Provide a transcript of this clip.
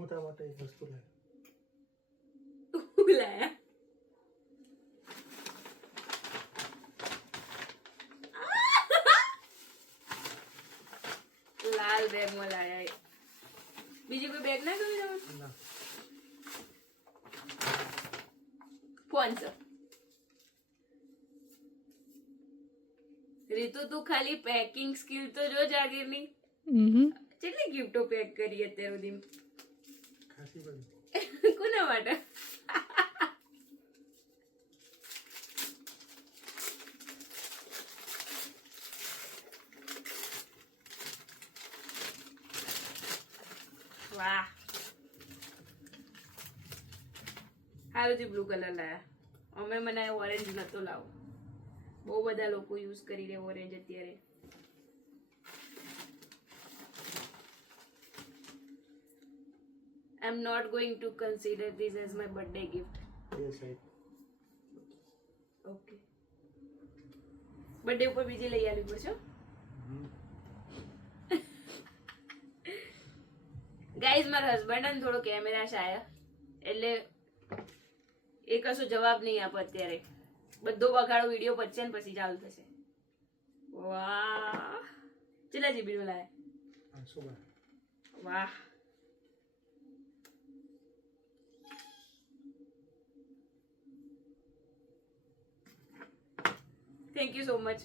હું તારા માટે એક વસ્તુ લાવ્યો. લાયા લાલ બેગ માં લાયા. બીજી કોઈ બેગ ના જોઈ ના ફોન છે. રીતુ તું ખાલી પેકિંગ સ્કિલ તો જો જાગીરની. કેટલી ગિફ્ટો પેક કરી અત્યાર સુધી? ખાસી બધી. કોના માટે? વાહ હારું થી બ્લુ કલર લાયા. અમે મને ઓરેન્જ નતો લાવો. બહુ બધા લોકો યુઝ કરી રહ્યા ઓરેન્જ અત્યારે. I am not going to consider this as my birthday gift. Yes, I. Okay. Birthday ઉપર બીજી લઈ આવી પડશે. ગાઈઝ મારા હસબન્ડ ને થોડો કેમેરા શાય એટલે એ કશો જવાબ નહીં આપે અત્યારે. બધો વગાડો વિડીયો પચશે ને પછી ચાલુ થશે. વાહ કેટલા જીબી નો લાયા? 512. વાહ થેન્ક યુ સો મચ.